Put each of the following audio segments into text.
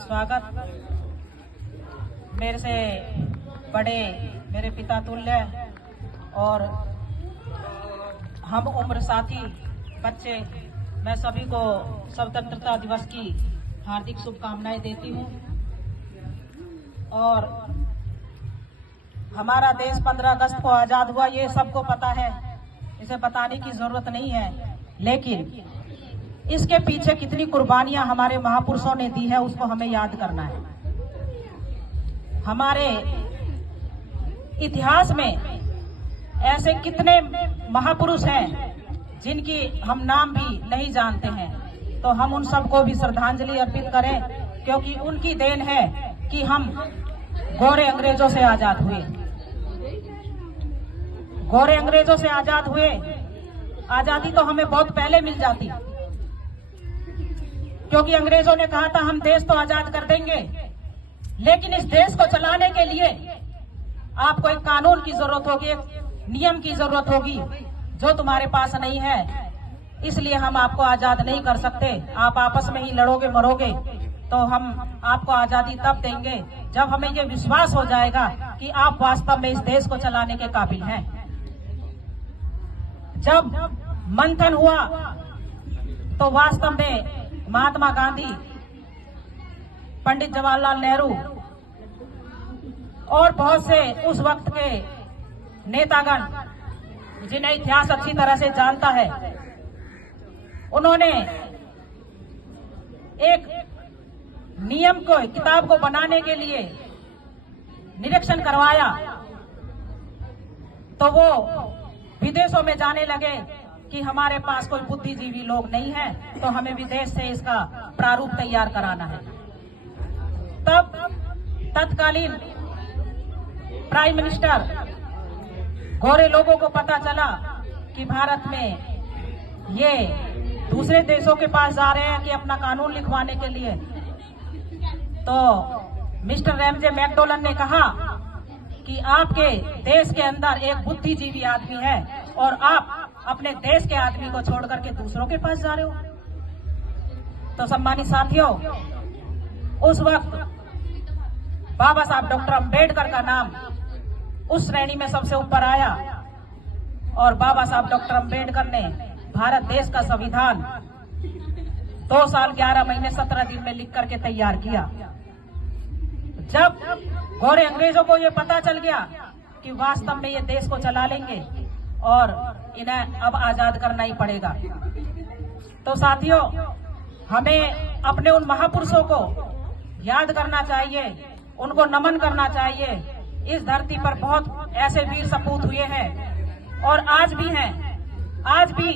स्वागत। मेरे से बड़े, मेरे पिता तुल्य और हम उम्र साथी बच्चे, मैं सभी को स्वतंत्रता दिवस की हार्दिक शुभकामनाएं देती हूं। और हमारा देश 15 अगस्त को आजाद हुआ, ये सबको पता है, इसे बताने की जरूरत नहीं है। लेकिन इसके पीछे कितनी कुर्बानियां हमारे महापुरुषों ने दी है, उसको हमें याद करना है। हमारे इतिहास में ऐसे कितने महापुरुष हैं जिनकी हम नाम भी नहीं जानते हैं, तो हम उन सबको भी श्रद्धांजलि अर्पित करें, क्योंकि उनकी देन है कि हम गोरे अंग्रेजों से आजाद हुए। गोरे अंग्रेजों से आजाद हुए। आजादी तो हमें बहुत पहले मिल जाती, क्योंकि अंग्रेजों ने कहा था हम देश तो आजाद कर देंगे, लेकिन इस देश को चलाने के लिए आपको एक कानून की जरूरत होगी, एक नियम की जरूरत होगी, जो तुम्हारे पास नहीं है। इसलिए हम आपको आजाद नहीं कर सकते। आप आपस में ही लड़ोगे मरोगे, तो हम आपको आजादी तब देंगे जब हमें ये विश्वास हो जाएगा कि आप वास्तव में इस देश को चलाने के काबिल हैं। जब मंथन हुआ तो वास्तव में महात्मा गांधी, पंडित जवाहरलाल नेहरू और बहुत से उस वक्त के नेतागण, जिन्हें इतिहास अच्छी तरह से जानता है, उन्होंने एक नियम को, किताब को बनाने के लिए निरीक्षण करवाया, तो वो विदेशों में जाने लगे कि हमारे पास कोई बुद्धिजीवी लोग नहीं है, तो हमें विदेश से इसका प्रारूप तैयार कराना है। तब तत्कालीन प्राइम मिनिस्टर गोरे लोगों को पता चला कि भारत में ये दूसरे देशों के पास जा रहे हैं कि अपना कानून लिखवाने के लिए। तो मिस्टर रैमजे मैकडोलन ने कहा कि आपके देश के अंदर एक बुद्धिजीवी आदमी है और आप अपने देश के आदमी को छोड़ करके दूसरों के पास जा रहे हो। तो सम्मानित साथियों, उस वक्त बाबा साहब डॉक्टर अंबेडकर का नाम उस श्रेणी में सबसे ऊपर आया, और बाबा साहब डॉक्टर अंबेडकर ने भारत देश का संविधान 2 साल 11 महीने 17 दिन में लिख करके तैयार किया। जब गोरे अंग्रेजों को ये पता चल गया कि वास्तव में ये देश को चला लेंगे और इन्हें अब आजाद करना ही पड़ेगा, तो साथियों, हमें अपने उन महापुरुषों को याद करना चाहिए, उनको नमन करना चाहिए। इस धरती पर बहुत ऐसे वीर सपूत हुए हैं और आज भी हैं। आज भी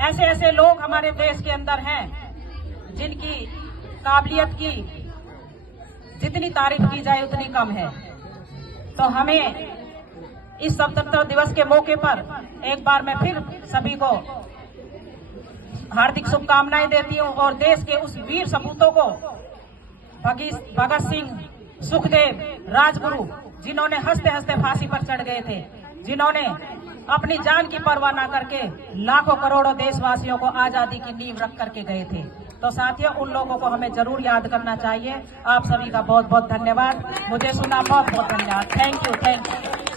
ऐसे ऐसे लोग हमारे देश के अंदर हैं जिनकी काबिलियत की जितनी तारीफ की जाए उतनी कम है। तो हमें इस स्वतंत्रता दिवस के मौके पर एक बार मैं फिर सभी को हार्दिक शुभकामनाएं देती हूं, और देश के उस वीर सपूतों को, भगत सिंह, सुखदेव, राजगुरु, जिन्होंने हंसते हंसते फांसी पर चढ़ गए थे, जिन्होंने अपनी जान की परवाह न करके लाखों करोड़ों देशवासियों को आजादी की नींव रख करके गए थे। तो साथियों, उन लोगों को हमें जरूर याद करना चाहिए। आप सभी का बहुत बहुत धन्यवाद। मुझे सुना, बहुत बहुत धन्यवाद। Thank you.